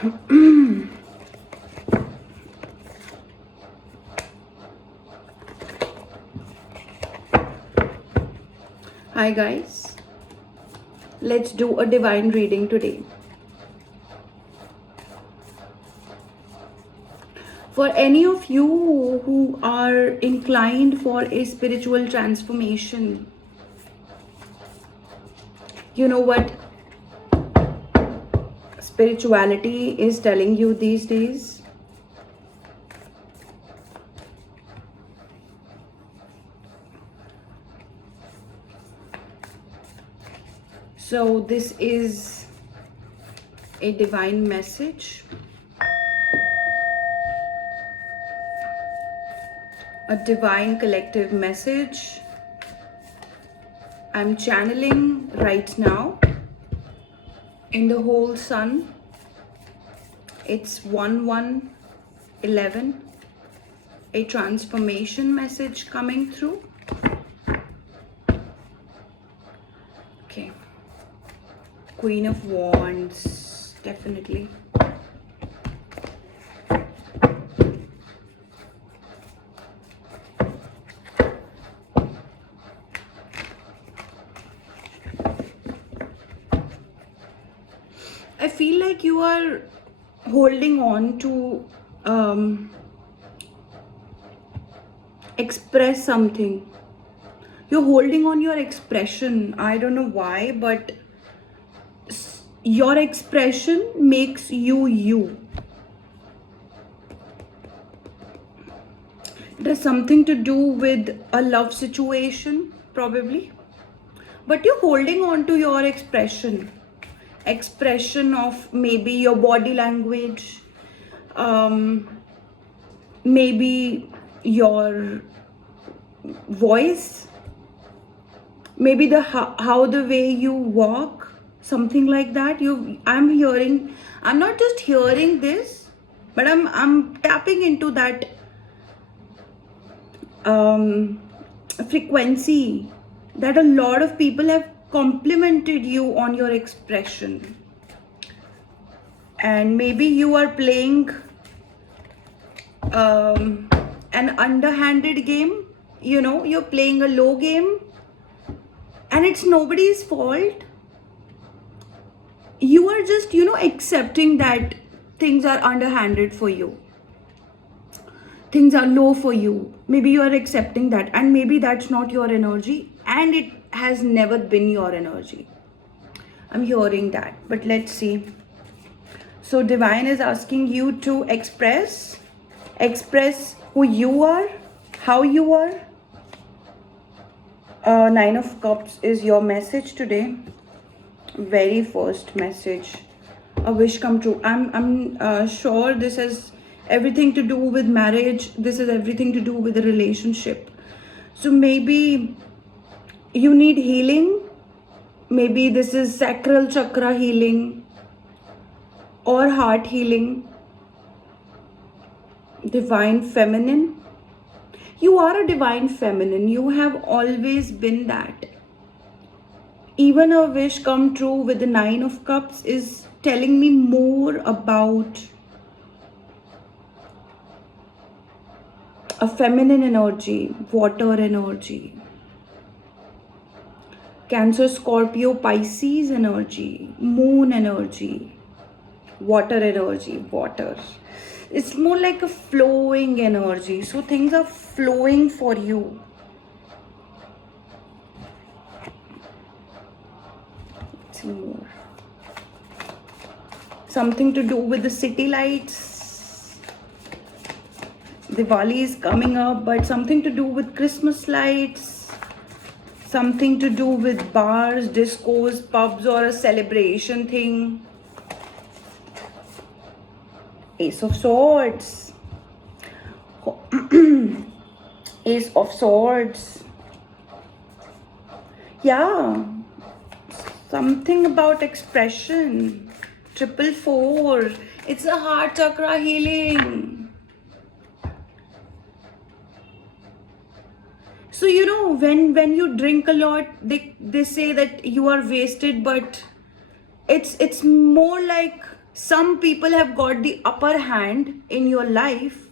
Hi guys, let's do a divine reading today. For any of you who are inclined for a spiritual transformation, you know what spirituality is telling you these days? So this is a divine message, a divine collective message I'm channeling right now in the whole sun. It's 1111, a transformation message coming through. Okay, Queen of Wands, definitely. I feel like you are holding on to express something. You're holding on your expression. I don't know why, but your expression makes you you. It has something to do with a love situation, probably. But you're holding on to your expression of maybe your body language, maybe your voice, maybe the how the way you walk, something like that. I'm not just hearing this, but I'm tapping into that frequency that a lot of people have complimented you on your expression. And maybe you are playing an underhanded game, you're playing a low game, and it's nobody's fault. You are just, accepting that things are underhanded for you. Things are low for you. Maybe you are accepting that, and maybe that's not your energy, and it has never been your energy. I'm hearing that, but let's see. So divine is asking you to express who you are, how you are. Nine of Cups is your message today. Very first message, a wish come true. I'm sure this has everything to do with marriage. This has everything to do with a relationship. So maybe you need healing. Maybe this is sacral chakra healing or heart healing. Divine feminine. You are a divine feminine. You have always been that. Even a wish come true with the Nine of Cups is telling me more about a feminine energy, water energy, Cancer, Scorpio, Pisces energy, moon energy, water energy, water. It's more like a flowing energy. So things are flowing for you. Let's see more. Something to do with the city lights. Diwali is coming up, but something to do with Christmas lights. Something to do with bars, discos, pubs, or a celebration thing. Ace of Swords. Ace of Swords. Yeah. Something about expression. 444. It's a heart chakra healing. So when you drink a lot, they say that you are wasted, but it's more like Some people have got the upper hand in your life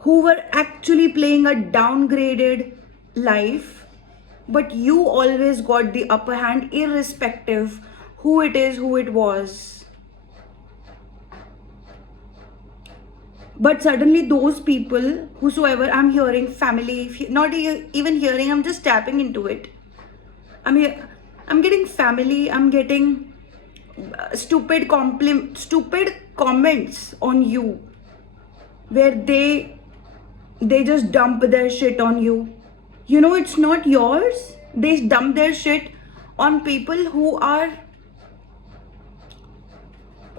who were actually playing a downgraded life, but you always got the upper hand irrespective who it is, who it was. But suddenly those people, whosoever, I'm hearing family, not even hearing, I'm just tapping into it. I'm getting family, I'm getting stupid comments on you, where they just dump their shit on you. You know, it's not yours. They dump their shit on people who are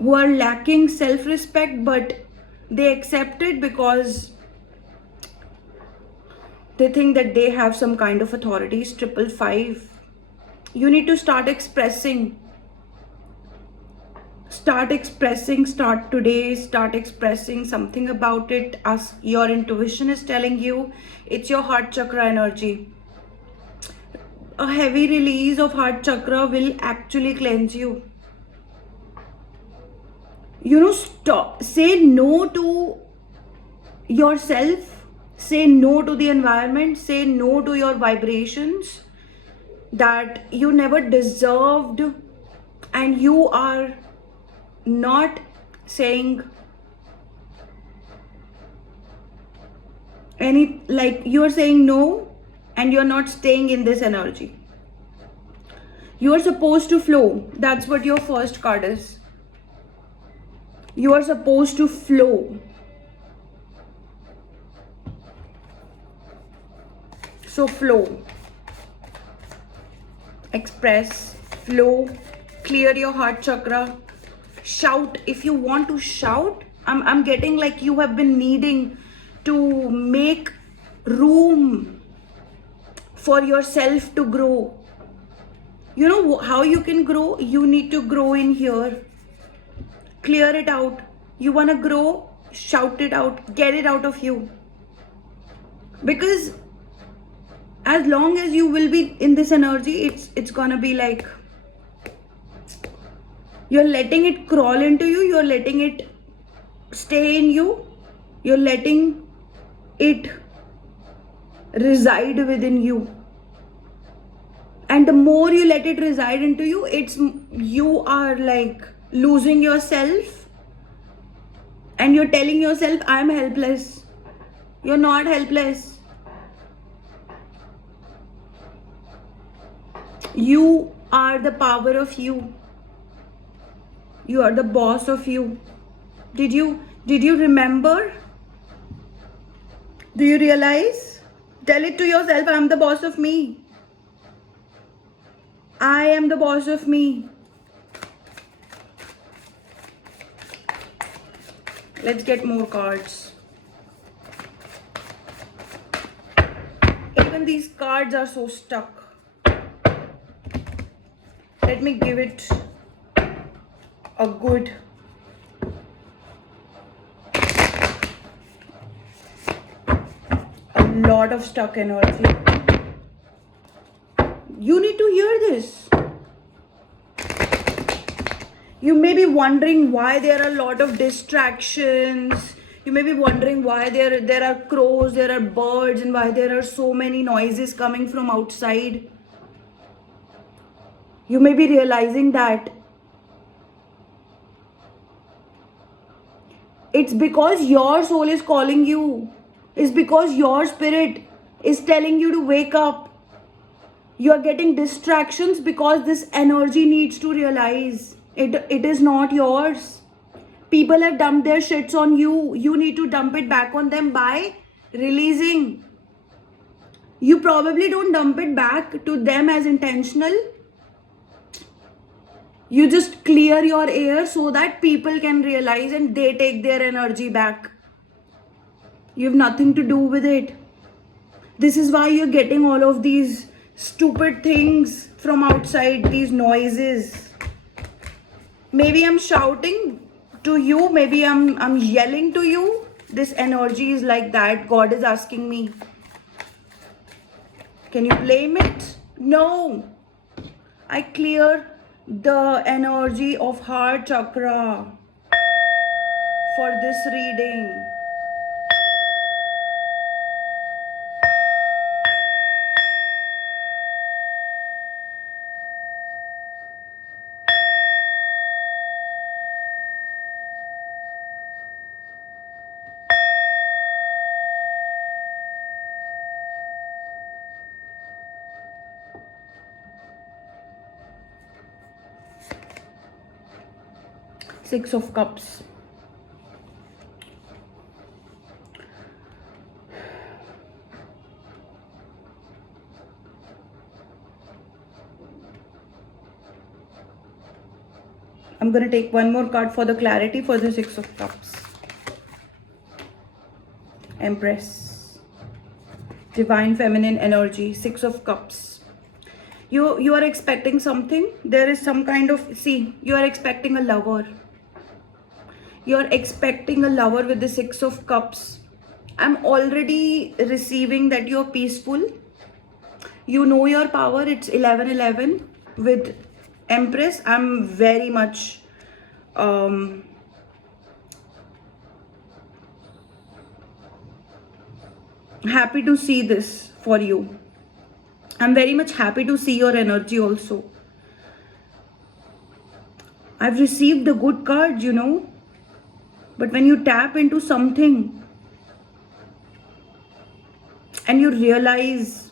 lacking self-respect, but they accept it because they think that they have some kind of authority. 555. You need to start expressing. Start today. Start expressing something about it, as your intuition is telling you. It's your heart chakra energy. A heavy release of heart chakra will actually cleanse you. You know, stop. Say no to yourself. Say no to the environment. Say no to your vibrations that you never deserved, and you are not saying any, like, you're saying no and you're not staying in this energy. You're supposed to flow. That's what your first card is. You are supposed to flow. So flow. Express, flow, clear your heart chakra. Shout if you want to shout. I'm getting like you have been needing to make room for yourself to grow. You know how you can grow? You need to grow in here. Clear it out. You want to grow? Shout it out. Get it out of you. Because as long as you will be in this energy, it's gonna be like you're letting it crawl into you, you're letting it stay in you, you're letting it reside within you. And the more you let it reside into you, you are like losing yourself, and you're telling yourself, I'm helpless. You're not helpless. You are the power of you. You are the boss of you. Did you remember? Do you realize? Tell it to yourself, I'm the boss of me. I am the boss of me. Let's get more cards. Even these cards are so stuck. Let me give it a good lot of stuck energy. You need to hear this. You may be wondering why there are a lot of distractions. You may be wondering why there are crows, there are birds, and why there are so many noises coming from outside. You may be realizing that it's because your soul is calling you. It's because your spirit is telling you to wake up. You are getting distractions because this energy needs to realize it is not yours. People have dumped their shits on you. You need to dump it back on them by releasing. You probably don't dump it back to them as intentional. You just clear your air so that people can realize and they take their energy back. You have nothing to do with it. This is why you're getting all of these stupid things from outside, these noises. Maybe I'm shouting to you, maybe I'm yelling to you. This energy is like that. God is asking me, can you blame it? No. I clear the energy of heart chakra for this reading. Six of Cups. I'm going to take one more card for the clarity for the Six of Cups. Empress. Divine feminine energy. Six of Cups. You are expecting something. There is some kind of, see, you are expecting a lover. You are expecting a lover with the Six of Cups. I'm already receiving that you're peaceful. You know your power. It's 11-11 with Empress. I'm very much happy to see this for you. I'm very much happy to see your energy also. I've received the good cards, you know. But when you tap into something and you realize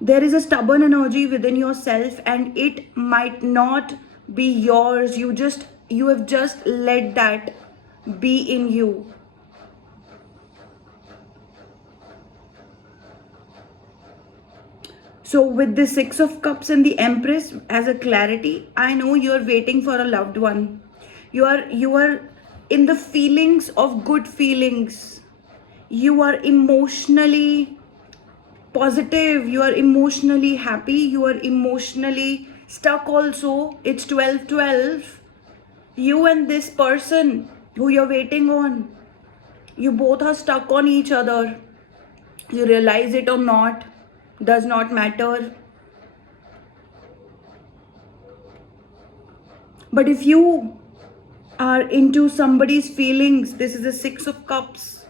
there is a stubborn energy within yourself and it might not be yours, you have just let that be in you. So with the Six of Cups and the Empress as a clarity, I know you're waiting for a loved one. You are in the feelings of good feelings. You are emotionally positive. You are emotionally happy. You are emotionally stuck also. It's 12-12. You and this person who you're waiting on, you both are stuck on each other. You realize it or not, does not matter. But if you are into somebody's feelings, this is the Six of Cups.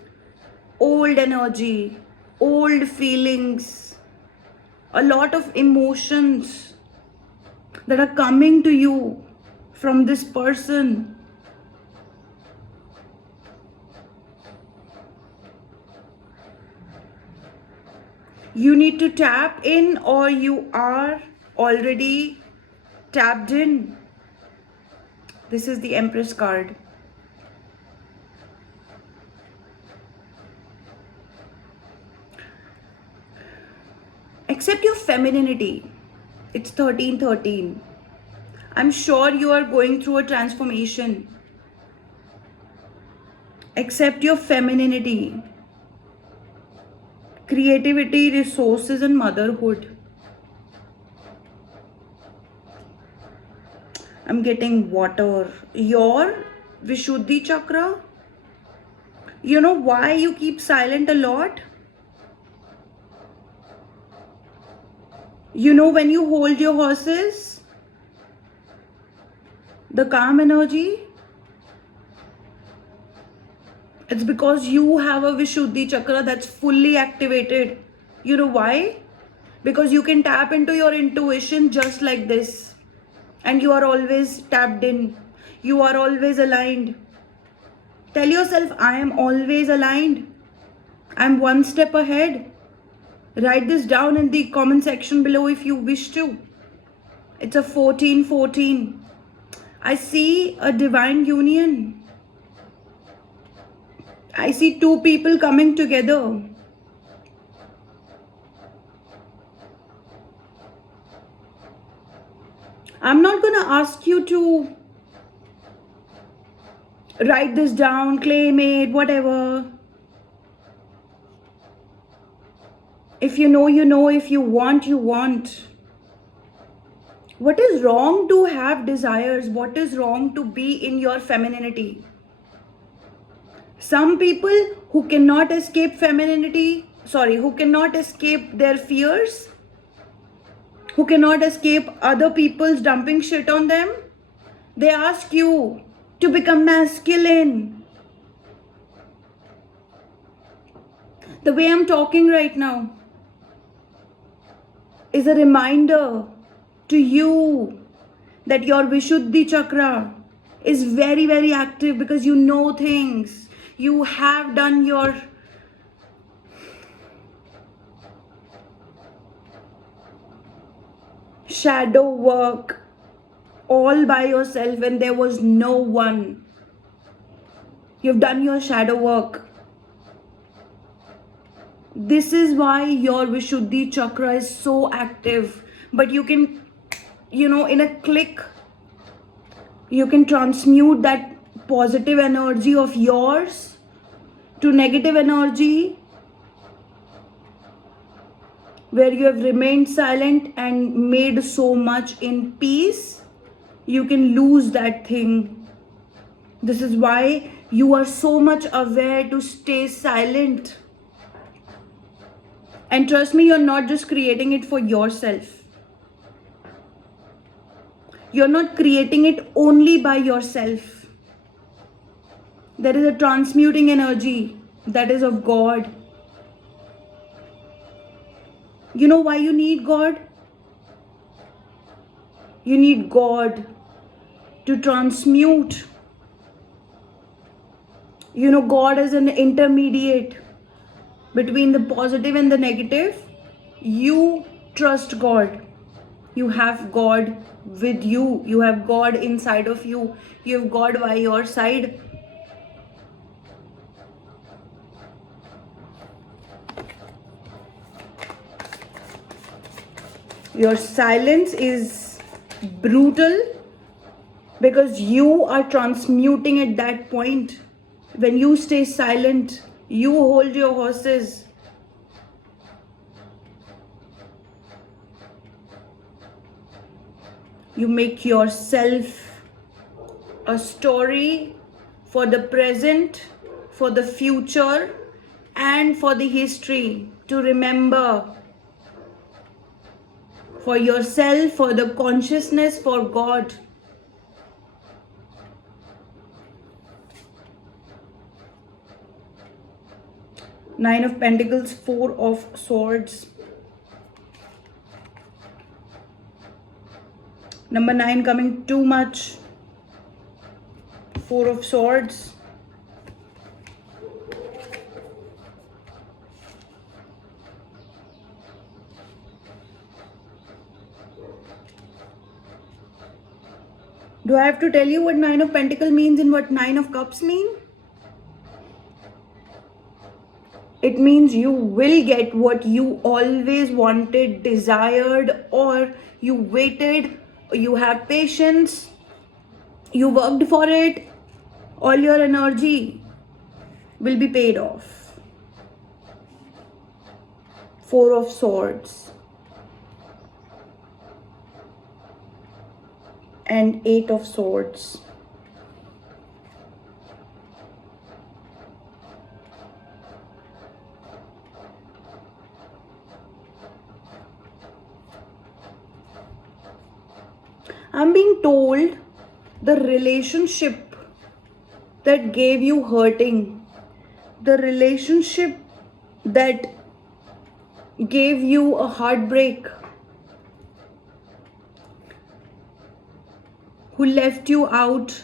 Old energy, old feelings, a lot of emotions that are coming to you from this person. You need to tap in, or you are already tapped in. This is the Empress card. Accept your femininity. It's 13-13. I'm sure you are going through a transformation. Accept your femininity, creativity, resources, and motherhood. I'm getting water. Your Vishuddhi chakra. You know why you keep silent a lot? You know when you hold your horses, the calm energy, it's because you have a Vishuddhi chakra that's fully activated. You know why? Because you can tap into your intuition just like this. And you are always tapped in. You are always aligned. Tell yourself, I am always aligned. I'm one step ahead. Write this down in the comment section below if you wish to. It's a 14-14. I see a divine union. I see two people coming together. I'm not going to ask you to write this down, claim it, whatever. If you know, you know. If you want, you want. What is wrong to have desires? What is wrong to be in your femininity? Some people who cannot escape femininity, who cannot escape their fears, who cannot escape other people's dumping shit on them. They ask you to become masculine. The way I'm talking right now is a reminder to you that your Vishuddhi chakra is very, very active because you know things. You have done your shadow work all by yourself when there was no one. You've done your shadow work. This is why your Vishuddhi chakra is so active. But you can, in a click, you can transmute that positive energy of yours to negative energy where you have remained silent and made so much in peace. You can lose that thing. This is why you are so much aware to stay silent. And trust me, you're not just creating it for yourself. You're not creating it only by yourself. There is a transmuting energy that is of God. You know why you need God? You need God to transmute. God is an intermediate between the positive and the negative. You trust God. You have God with you. You have God inside of you. You have God by your side. Your silence is brutal because you are transmuting at that point. When you stay silent, you hold your horses. You make yourself a story for the present, for the future, and for the history to remember. For yourself, for the consciousness, for God. Nine of Pentacles, Four of Swords. Number 9 coming too much. Four of Swords. Do I have to tell you what Nine of Pentacles means and what Nine of Cups mean? It means you will get what you always wanted, desired, or you waited, you have patience, you worked for it, all your energy will be paid off. Four of Swords and Eight of Swords. I'm being told the relationship that gave you hurting, the relationship that gave you a heartbreak, who left you out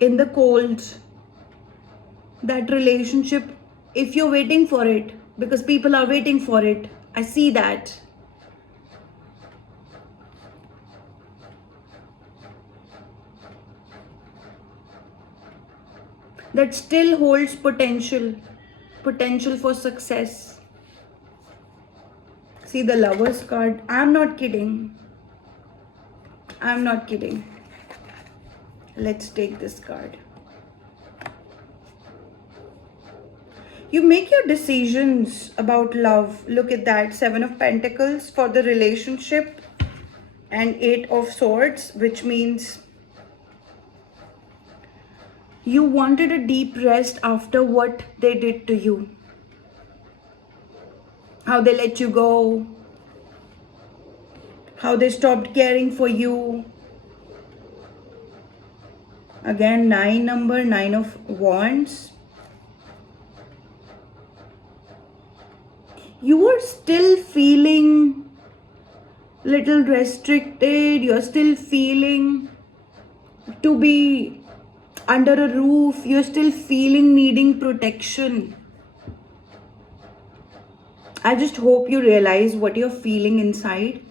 in the cold, that relationship, if you're waiting for it, because people are waiting for it, I see that. That still holds potential for success. See the Lovers card. I'm not kidding. Let's take this card. You make your decisions about love. Look at that. Seven of Pentacles for the relationship and Eight of Swords, which means you wanted a deep rest after what they did to you. How they let you go. how they stopped caring for you. Again, Nine of Wands. You are still feeling little restricted. You're still feeling to be under a roof. You're still feeling needing protection. I just hope you realize what you're feeling inside.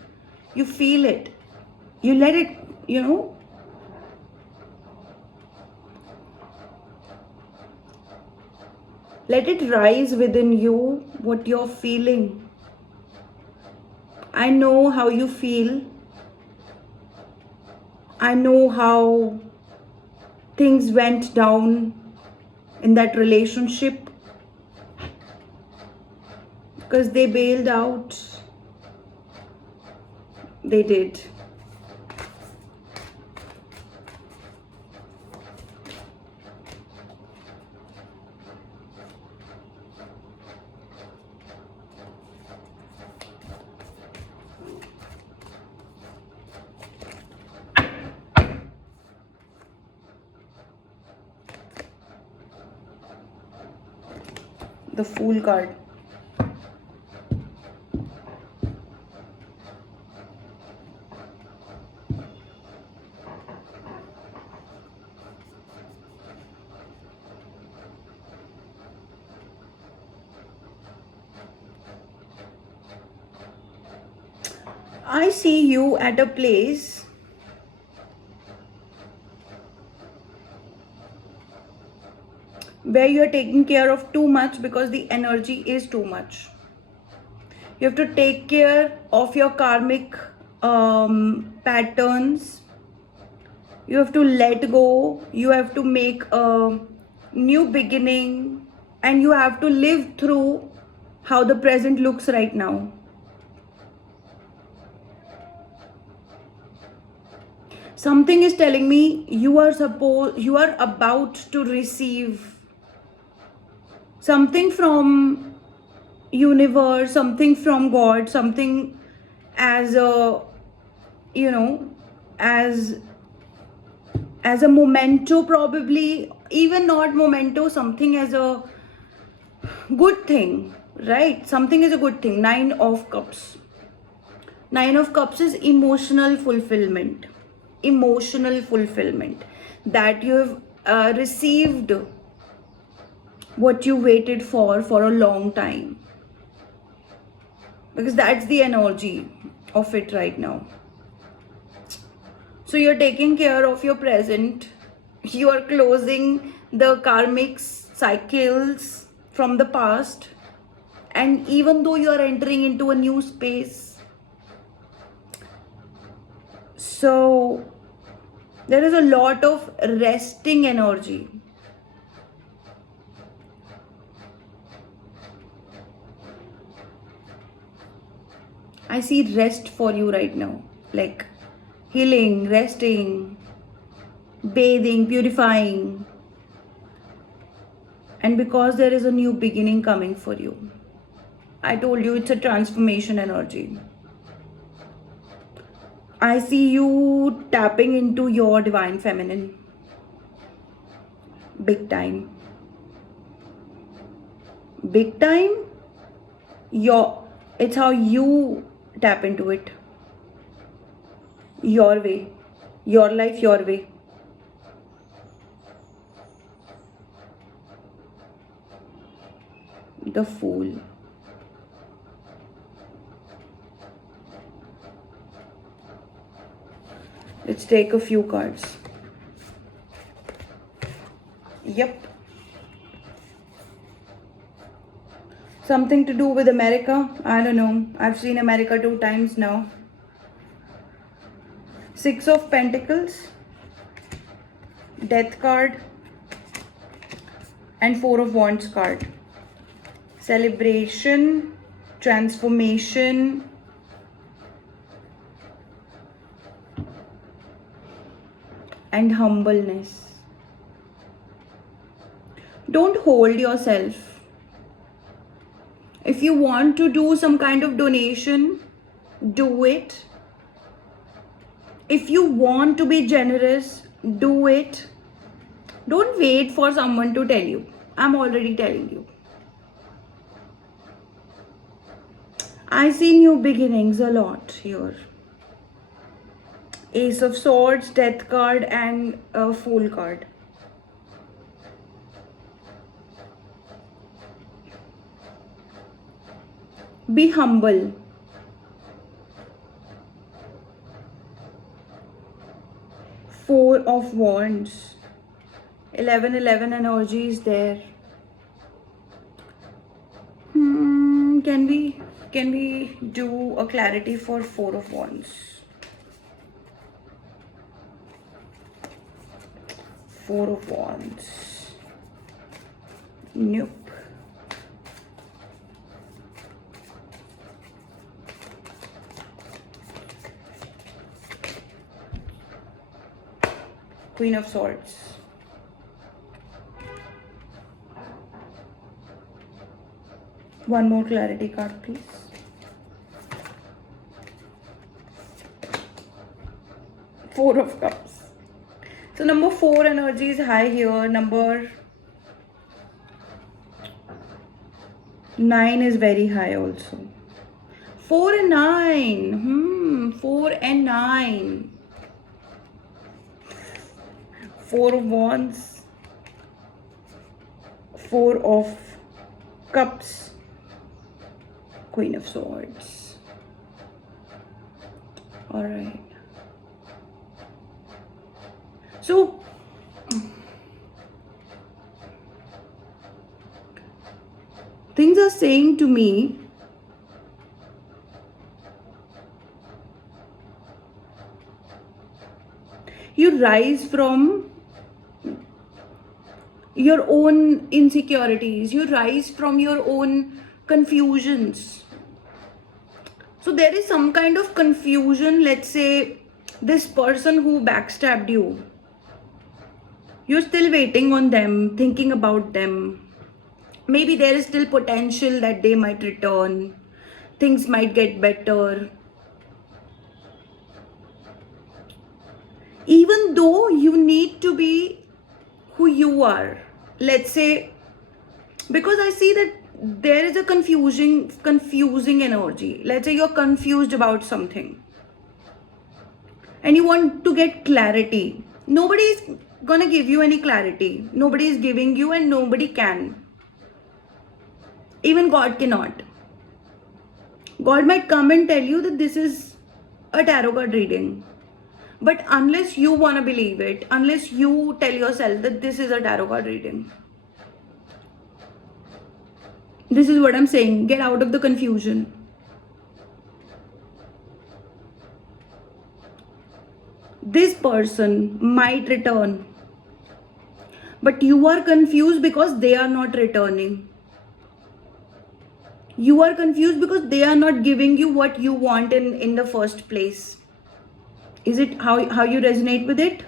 You feel it. You let it, let it rise within you, what you're feeling. I know how you feel. I know how things went down in that relationship because they bailed out. They did. The Fool card. I see you at a place where you're taking care of too much because the energy is too much. You have to take care of your karmic patterns. You have to let go. You have to make a new beginning. And you have to live through how the present looks right now. Something is telling me you are about to receive something from universe, something from God, something as a as a memento, probably even not memento, something as a good thing, right? Something is a good thing. Nine of Cups. Nine of Cups is emotional fulfillment. Emotional fulfillment. That you have received what you waited for a long time. Because that's the energy of it right now. So you're taking care of your present. You are closing the karmic cycles from the past. And even though you are entering into a new space, so there is a lot of resting energy. I see rest for you right now, like healing, resting, bathing, purifying. And because there is a new beginning coming for you, I told you it's a transformation energy. I see you tapping into your divine feminine. Big time. Big time? It's how you tap into it. Your way. Your life, your way. The Fool. Let's take a few cards. Yep. Something to do with America? I don't know. I've seen America 2 times now. Six of Pentacles, Death card, and Four of Wands card. Celebration, transformation, and humbleness. Don't hold yourself. If you want to do some kind of donation, do it. If you want to be generous, do it. Don't wait for someone to tell you. I'm already telling you. I see new beginnings a lot here. Ace of Swords, Death card, and a Fool card. Be humble. Four of Wands. 11-11 energy is there. Can we do a clarity for Four of Wands? Four of Wands. Nope. Queen of Swords. One more clarity card, please. Four of Cups. So number 4 energy is high here. Number 9 is very high also. 4 and 9. 4 and 9. Four of Wands. 4 of Cups. Queen of Swords. All right. So things are saying to me you rise from your own insecurities, you rise from your own confusions. So there is some kind of confusion. Let's say this person who backstabbed you, you're still waiting on them, thinking about them. Maybe there is still potential that they might return, things might get better. Even though you need to be who you are, let's say, because I see that there is a confusing energy. Let's say you're confused about something and you want to get clarity. Nobody is gonna give you any clarity. Nobody is giving you, and nobody can. Even God cannot. God might come and tell you that this is a tarot card reading. But unless you want to believe it, unless you tell yourself that this is a tarot card reading, this is what I'm saying. Get out of the confusion. This person might return, but you are confused because they are not returning. You are confused because they are not giving you what you want in the first place. Is it how you resonate with it?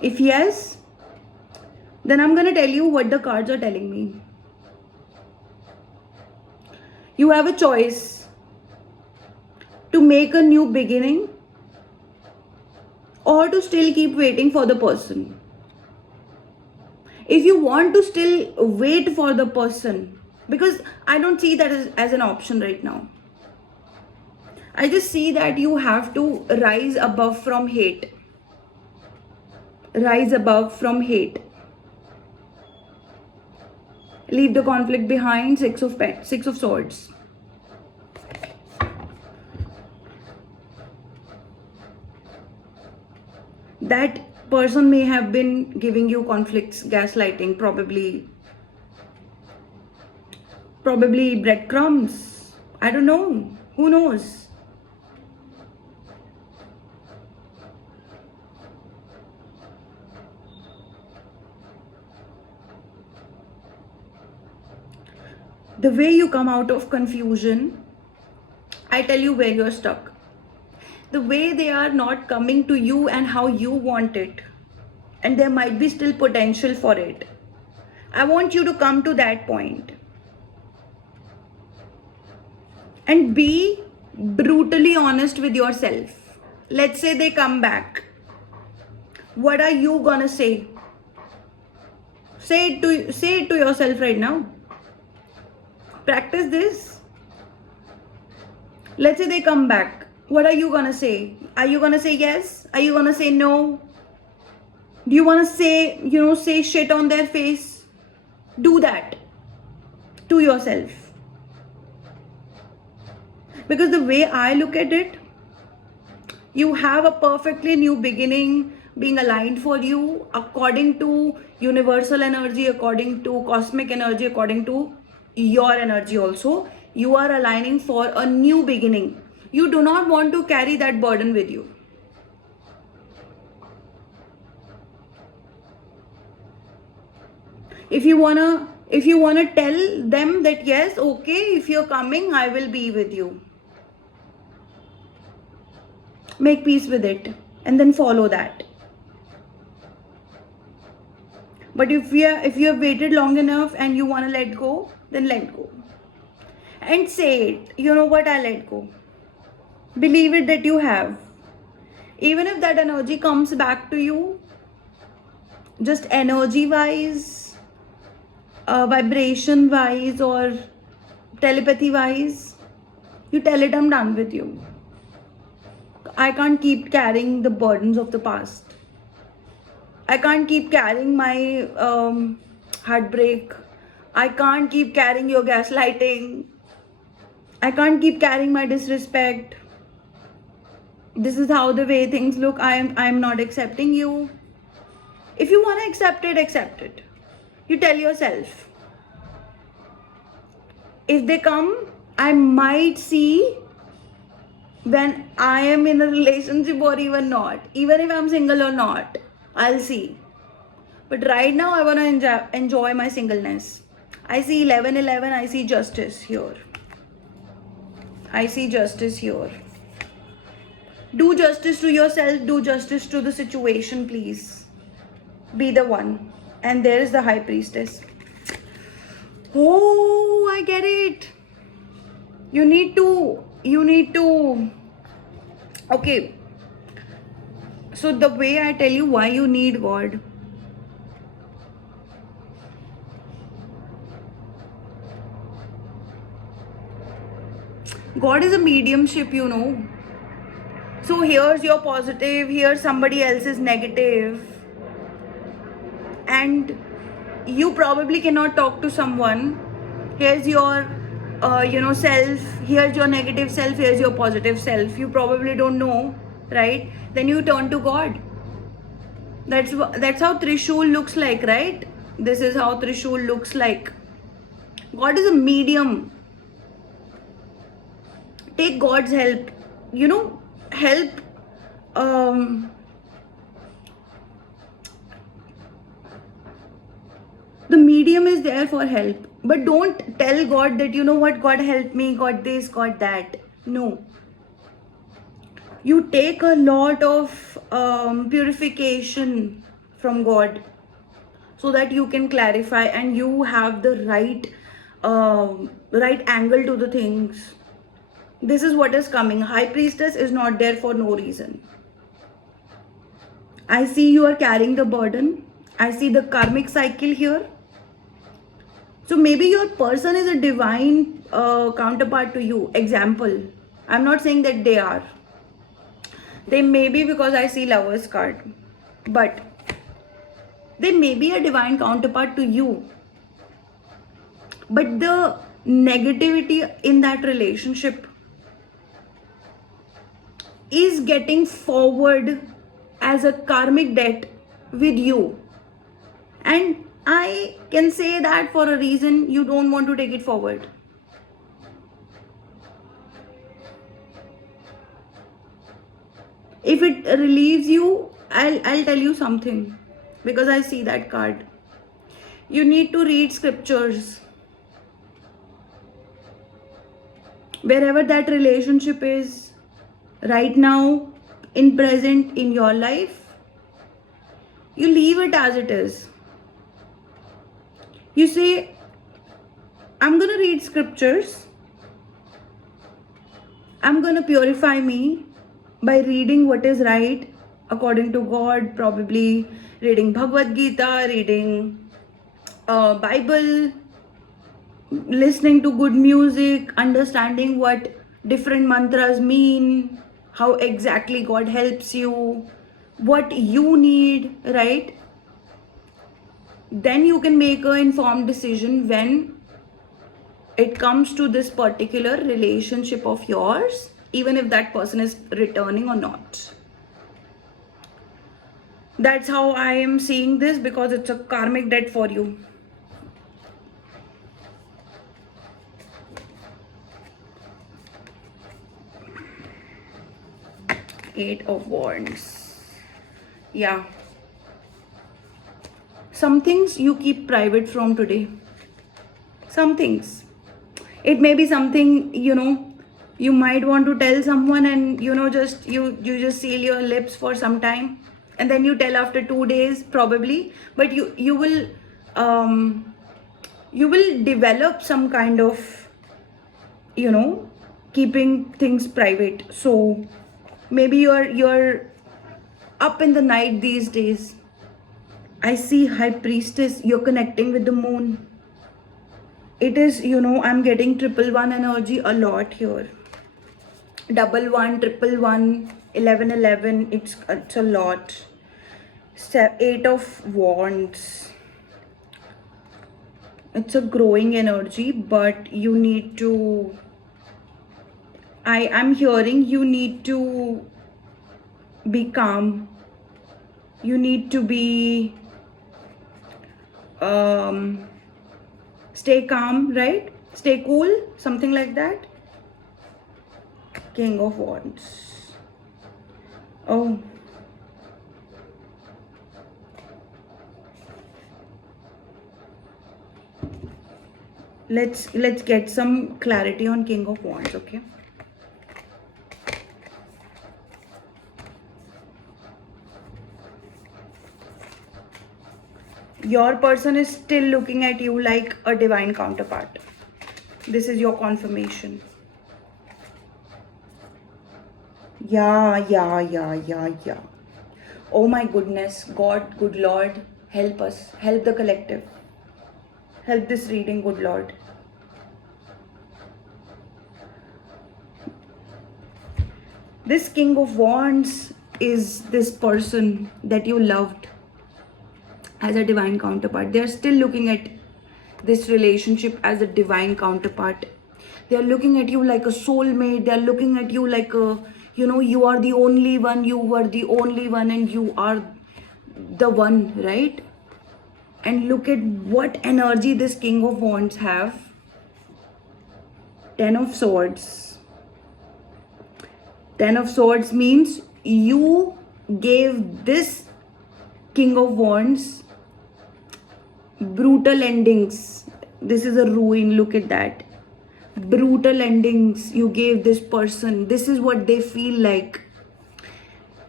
If yes, then I'm going to tell you what the cards are telling me. You have a choice to make a new beginning or to still keep waiting for the person. If you want to still wait for the person, because I don't see that as an option right now. I just see that you have to rise above from hate. Rise above from hate. Leave the conflict behind. Six of Swords. That person may have been giving you conflicts, gaslighting, probably breadcrumbs. I don't know. Who knows? The way you come out of confusion, I tell you where you're stuck. The way they are not coming to you and how you want it, and there might be still potential for it. I want you to come to that point and be brutally honest with yourself. let's say they come back. What are you gonna say? Say it to yourself right now. Practice this. Let's say they come back. What are you gonna say? Are you gonna say yes? Are you gonna say no? Do you wanna say shit on their face? Do that to yourself. Because the way I look at it, you have a perfectly new beginning being aligned for you according to universal energy, according to cosmic energy, according to your energy also. You are aligning for a new beginning. You do not want to carry that burden with you. If you wanna tell them that yes, okay, if you're coming, I will be with you. Make peace with it and then follow that. But if you have waited long enough and you want to let go, then let go. And say it. You know what? I let go. Believe it that you have. Even if that energy comes back to you, just energy wise, vibration wise, or telepathy wise, you tell it, I'm done with you. I can't keep carrying the burdens of the past. I can't keep carrying my heartbreak. I can't keep carrying your gaslighting. I can't keep carrying my disrespect. This is how the way things look. I am not accepting you. If you want to accept it, accept it. You tell yourself, if they come, I might see when I am in a relationship or even not. Even if I'm single or not, I'll see. But right now, I want to enjoy my singleness. I see 1111. I see justice here. I see justice here. Do justice to yourself. Do justice to the situation, please. Be the one. And there is the High Priestess. Oh, I get it. You need to. Okay. So the way I tell you why you need God. God is a mediumship, So here's your positive, here's somebody else's negative. And you probably cannot talk to someone. Here's your, self. Here's your negative self. Here's your positive self. You probably don't know, right? Then you turn to God. That's how Trishul looks like, right? This is how Trishul looks like. God is a medium. Take God's help. Help. The medium is there for help, but don't tell God that what, God help me, God this, God that. No. You take a lot of purification from God so that you can clarify and you have the right angle to the things. This is what is coming. High Priestess is not there for no reason. I see you are carrying the burden. I see the karmic cycle here. So maybe your person is a divine counterpart to you. Example. I'm not saying that they are. They may be, because I see Lover's card. But they may be a divine counterpart to you. But the negativity in that relationship is getting forward as a karmic debt with you. And I can say that for a reason, you don't want to take it forward. If it relieves you, I'll tell you something, because I see that card. You need to read scriptures. Wherever that relationship is right now, in present, in your life, you leave it as it is. You say, I'm going to read scriptures. I'm going to purify me by reading what is right according to God, probably reading Bhagavad Gita, reading Bible, listening to good music, understanding what different mantras mean, how exactly God helps you, what you need, right? Then you can make an informed decision when it comes to this particular relationship of yours, even if that person is returning or not. That's how I am seeing this, because it's a karmic debt for you. Eight of Wands. Yeah. Some things you keep private from today. Some things. It may be something, you might want to tell someone, and just you just seal your lips for some time, and then you tell after 2 days probably, but you will develop some kind of keeping things private. So maybe you're up in the night these days. I see High Priestess, you're connecting with the moon. It is, I'm getting 111 energy a lot here. 11, 111, 11, it's a lot. 8 of Wands. It's a growing energy, but you need to, I'm hearing you need to be calm. You need to be stay calm, right? Stay cool, something like that. King of Wands. Oh, let's get some clarity on King of Wands, okay? Your person is still looking at you like a divine counterpart. This is your confirmation. Yeah. Oh my goodness, God, good Lord, help us, help the collective. Help this reading, good Lord. This King of Wands is this person that you loved as a divine counterpart. They're still looking at this relationship as a divine counterpart. They're looking at you like a soulmate. They're looking at you like a, you are the only one, you were the only one, and you are the one, right? And look at what energy this King of Wands have. 10 of Swords. 10 of Swords means you gave this King of Wands brutal endings. This is a ruin, look at that. Brutal endings you gave this person. This is what they feel like.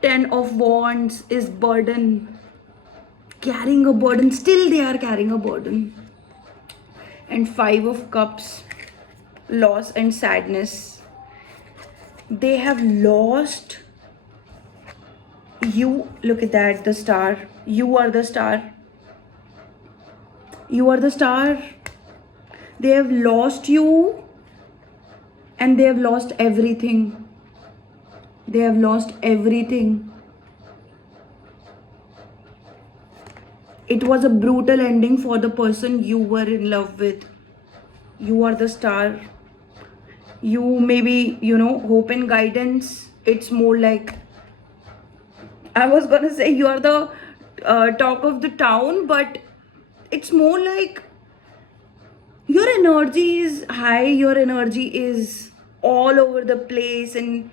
10 of Wands is burden. Carrying a burden. Still they are carrying a burden. And 5 of Cups. Loss and sadness. They have lost you. Look at that, the star. You are the star. You are the star. They have lost you, and they have lost everything. They have lost everything. It was a brutal ending for the person you were in love with. You are the star. You maybe, hope and guidance. It's more like, I was gonna say you are the talk of the town, but it's more like your energy is high, your energy is all over the place, and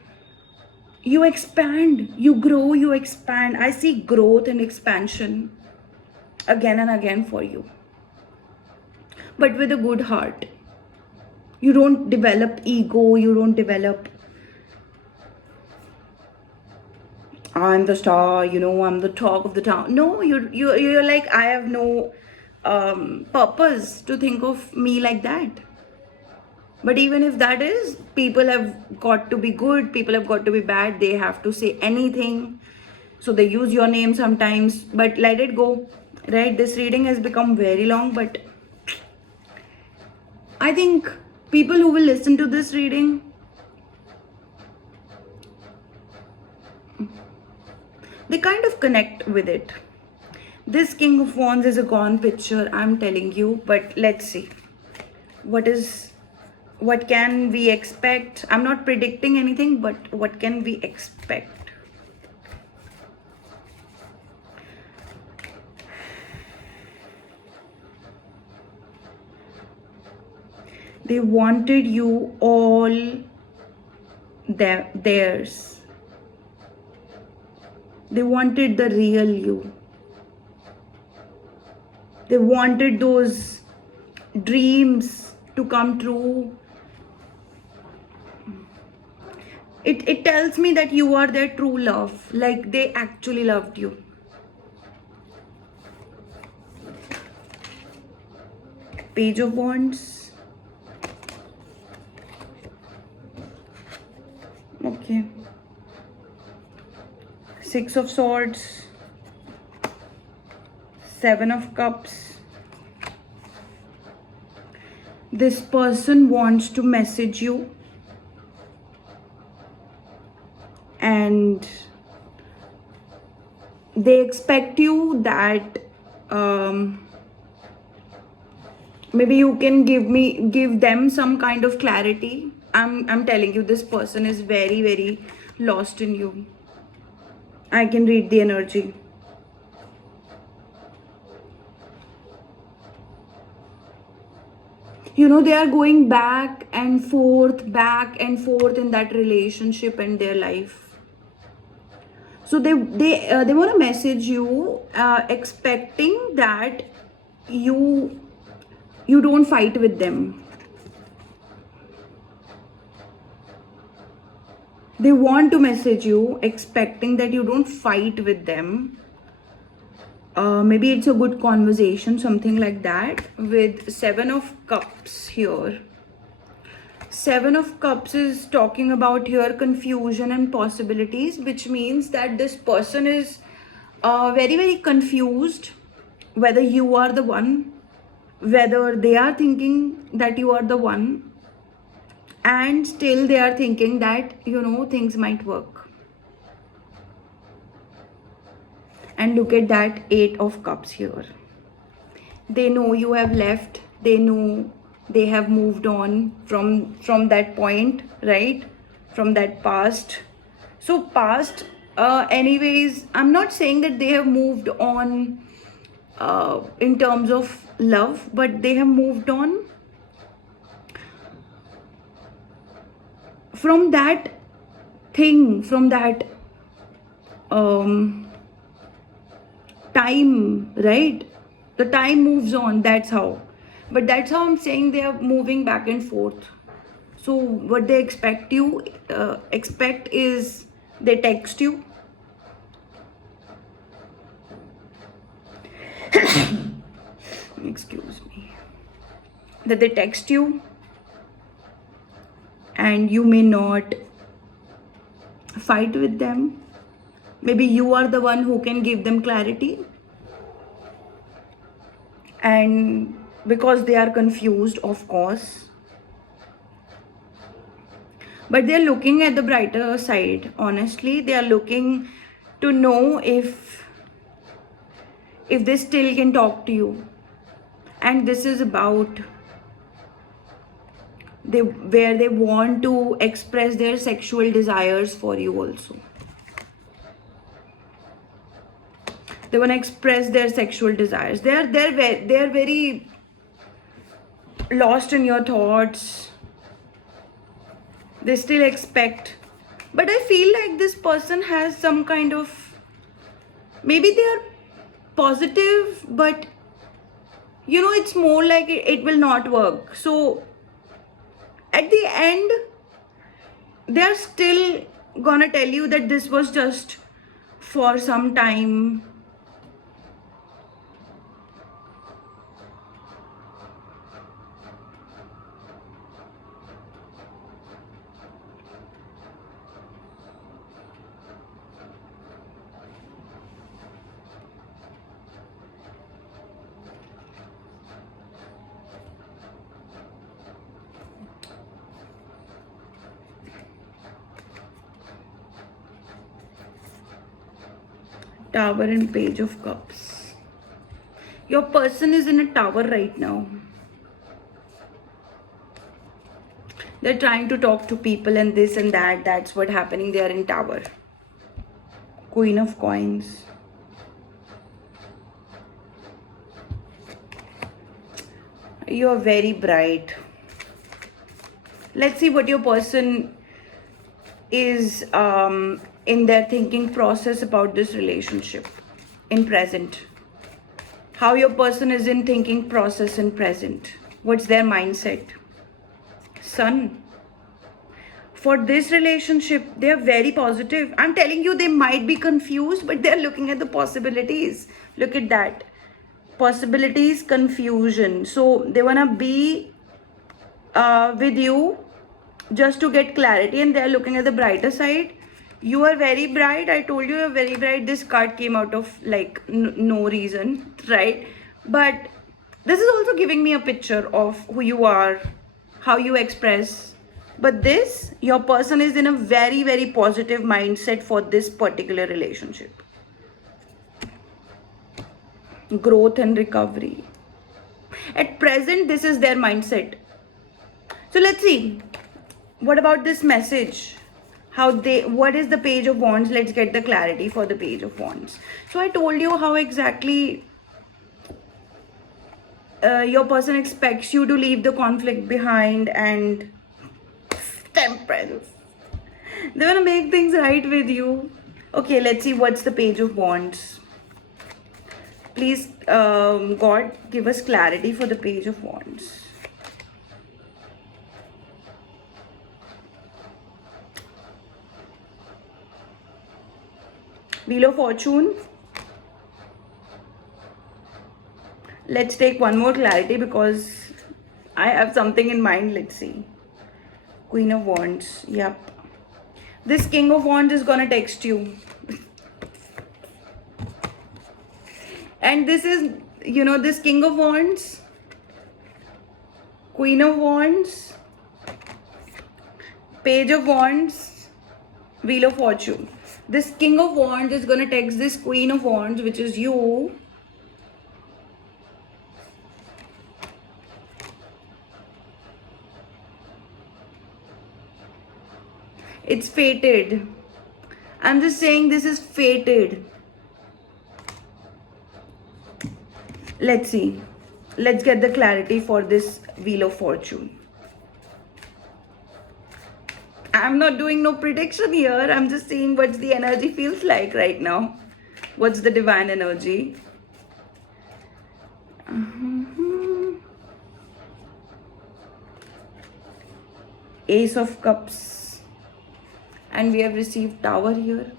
you expand, you grow, you expand. I see growth and expansion again and again for you, but with a good heart. You don't develop ego, you don't develop, I'm the star, I'm the talk of the town. No, you're like, I have no purpose to think of me like that. But even if that is, people have got to be good, people have got to be bad, they have to say anything, so they use your name sometimes, but let it go, right? This reading has become very long, but I think people who will listen to this reading, they kind of connect with it. This King of Wands is a gone picture, I'm telling you, but let's see what can we expect. I'm not predicting anything, but what can we expect? They wanted you all theirs. They wanted the real you. They wanted those dreams to come true. It tells me that you are their true love, like they actually loved you. Page of Wands. Okay. Six of Swords. Seven of Cups. This person wants to message you, and they expect you that maybe you can give them some kind of clarity. I'm telling you, this person is very, very lost in you. I can read the energy. You know, they are going back and forth in that relationship and their life. So they want to message you, expecting that you don't fight with them. They want to message you expecting that you don't fight with them. Maybe it's a good conversation, something like that, with Seven of Cups here. Seven of Cups is talking about here confusion and possibilities, which means that this person is very, very confused whether you are the one, whether they are thinking that you are the one, and still they are thinking that, you know, things might work. And look at that Eight of Cups here. They know you have left, they know they have moved on from that point, right? From that past. So past, anyways, I'm not saying that they have moved on in terms of love, but they have moved on from that thing, from that time, right? The time moves on, that's how. But that's how I'm saying they are moving back and forth. So what they expect is they text you. Excuse me. That they text you, and you may not fight with them. Maybe you are the one who can give them clarity, and because they are confused, of course, but they're looking at the brighter side. Honestly, they are looking to know if they still can talk to you. And this is about where they want to express their sexual desires for you also. They want to express their sexual desires. They're very lost in your thoughts. They still expect, but I feel like this person has some kind of, maybe they are positive, but you know, it's more like it will not work. So at the end, they are still gonna tell you that this was just for some time. Tower and Page of Cups. Your person is in a tower right now. They're trying to talk to people and this and that. That's what happening. They are in tower. Queen of Coins. You're very bright. Let's see what your person is in their thinking process about this relationship in present. How your person is in thinking process in present. What's their mindset? Sun. For this relationship, they are very positive. I'm telling you, they might be confused, but they're looking at the possibilities. Look at that. Possibilities, confusion. So they want to be with you just to get clarity, and they're looking at the brighter side. You are very bright. I told you you're very bright. This card came out of like no reason, right? But this is also giving me a picture of who you are, how you express. But this, your person is in a very, very positive mindset for this particular relationship. Growth and recovery. At present, this is their mindset. So let's see. What about this message? What is the Page of Wands? Let's get the clarity for the Page of Wands. So I told you how exactly your person expects you to leave the conflict behind and temperance. They want to make things right with you. Okay, let's see what's the Page of Wands. Please, God, give us clarity for the Page of Wands. Wheel of Fortune. Let's take one more clarity because I have something in mind. Let's see. Queen of Wands. Yep. This King of Wands is gonna text you. And this is, this King of Wands, Queen of Wands, Page of Wands, Wheel of Fortune. This King of Wands is gonna text this Queen of Wands, which is you. It's fated. I'm just saying this is fated. Let's see. Let's get the clarity for this Wheel of Fortune. I'm not doing no prediction here. I'm just seeing what the energy feels like right now. What's the divine energy? Ace of Cups. And we have received Tower here.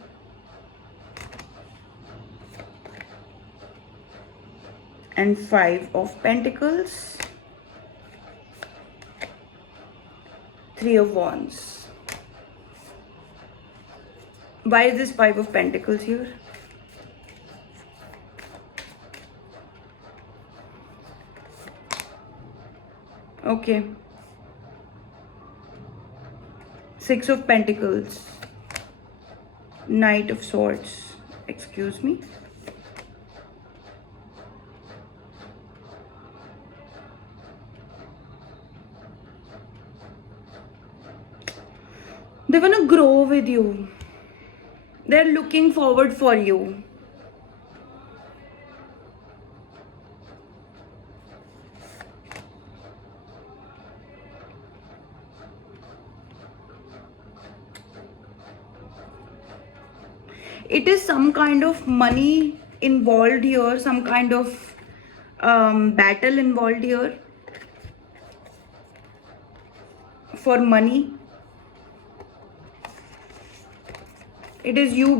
And Five of Pentacles. Three of Wands. Why is this Five of Pentacles here? Okay. Six of Pentacles. Knight of Swords. Excuse me. They want to grow with you. They're looking forward for you. It is some kind of money involved here, some kind of battle involved here for money. It is you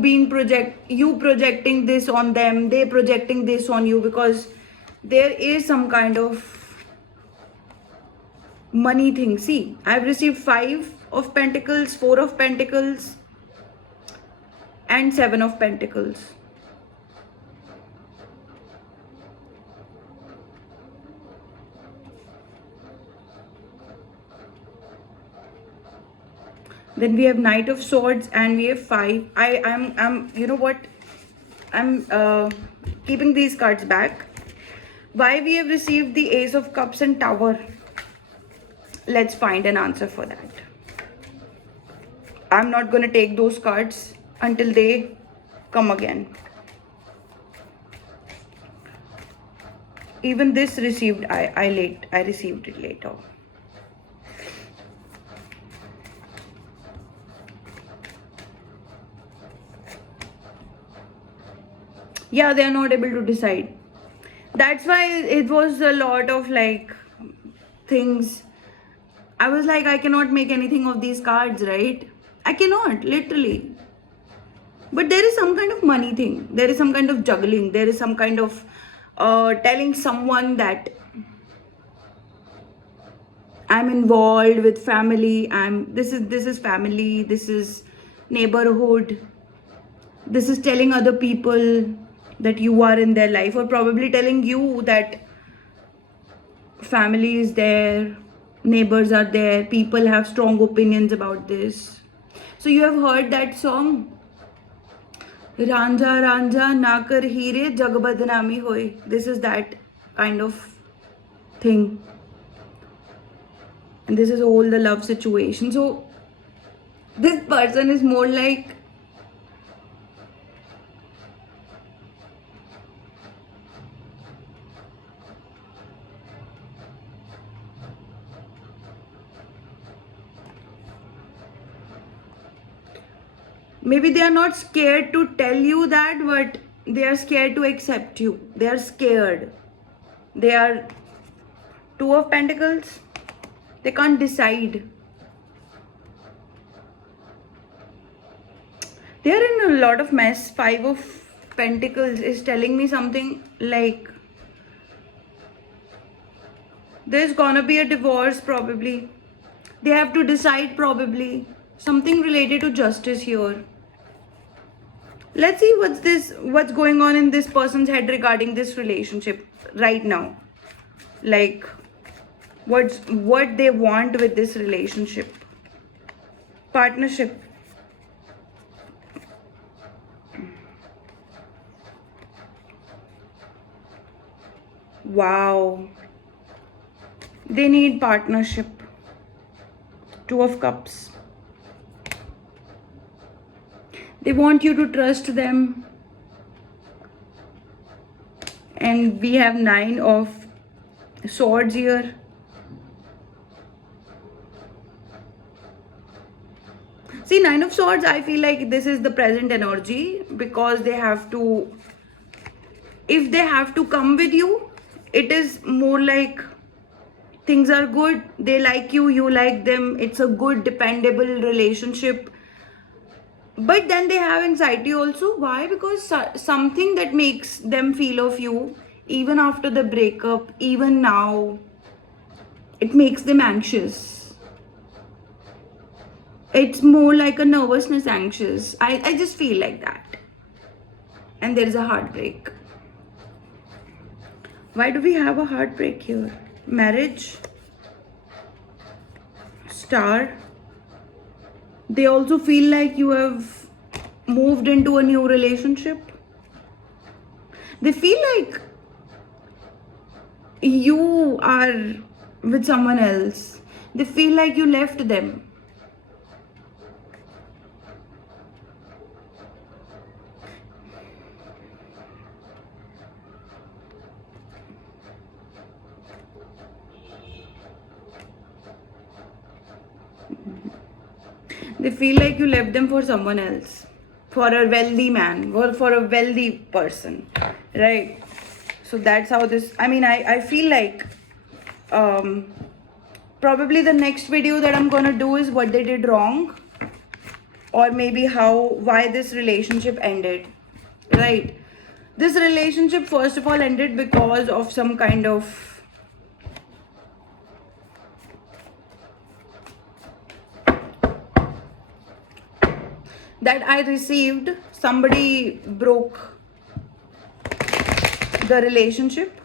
projecting this on them, they projecting this on you, because there is some kind of money thing. See, I've received Five of Pentacles, Four of Pentacles, and Seven of Pentacles. Then we have Knight of Swords and we have Five. I'm you know what? I'm keeping these cards back. Why we have received the Ace of Cups and Tower? Let's find an answer for that. I'm not going to take those cards until they come again. Even this received, I received it later. Yeah, they are not able to decide. That's why it was a lot of like things. I was like, I cannot make anything of these cards, right? I cannot, literally. But there is some kind of money thing. There is some kind of juggling. There is some kind of telling someone that I'm involved with family. This is family. This is neighborhood. This is telling other people that you are in their life, or probably telling you that family is there, neighbors are there, people have strong opinions about this. So you have heard that song, Ranja Ranja Nakar Hire Jag Badnami Hoy. This is that kind of thing. And this is all the love situation. So this person is more like maybe they are not scared to tell you that, but they are scared to accept you. They are scared. They are Two of Pentacles. They can't decide. They are in a lot of mess. Five of Pentacles is telling me something like there's gonna be a divorce probably. They have to decide probably. Something related to justice here. Let's see what's going on in this person's head regarding this relationship right now. Like what they want with this relationship. Partnership. Wow. They need partnership. Two of Cups. They want you to trust them. And we have Nine of Swords here. See, Nine of Swords, I feel like this is the present energy, because they have to, if they have to come with you, it is more like things are good, they like you, you like them, it's a good, dependable relationship. But then they have anxiety also. Why? Because something that makes them feel of you, even after the breakup, even now, it makes them anxious. It's more like a nervousness, anxious. I just feel like that. And there is a heartbreak. Why do we have a heartbreak here? Marriage. Star. They also feel like you have moved into a new relationship. They feel like you are with someone else. They feel like you left them. They feel like you left them for someone else, for a wealthy man, or for a wealthy person, right? So that's how this, I feel like probably the next video that I'm gonna do is what they did wrong, or maybe why this relationship ended, right? This relationship first of all ended because of some kind of that I received. Somebody broke the relationship,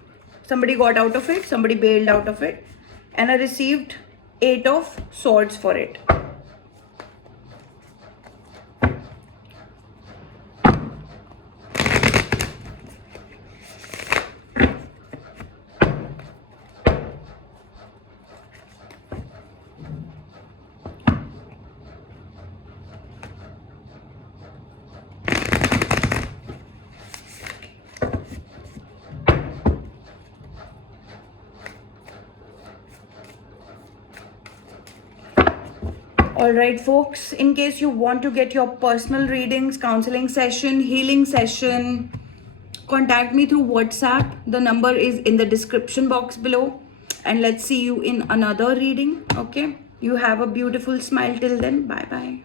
somebody got out of it, somebody bailed out of it, and I received 8 of Swords for it. All right, folks, in case you want to get your personal readings, counseling session, healing session, contact me through WhatsApp. The number is in the description box below. And let's see you in another reading. Okay. You have a beautiful smile till then. Bye bye.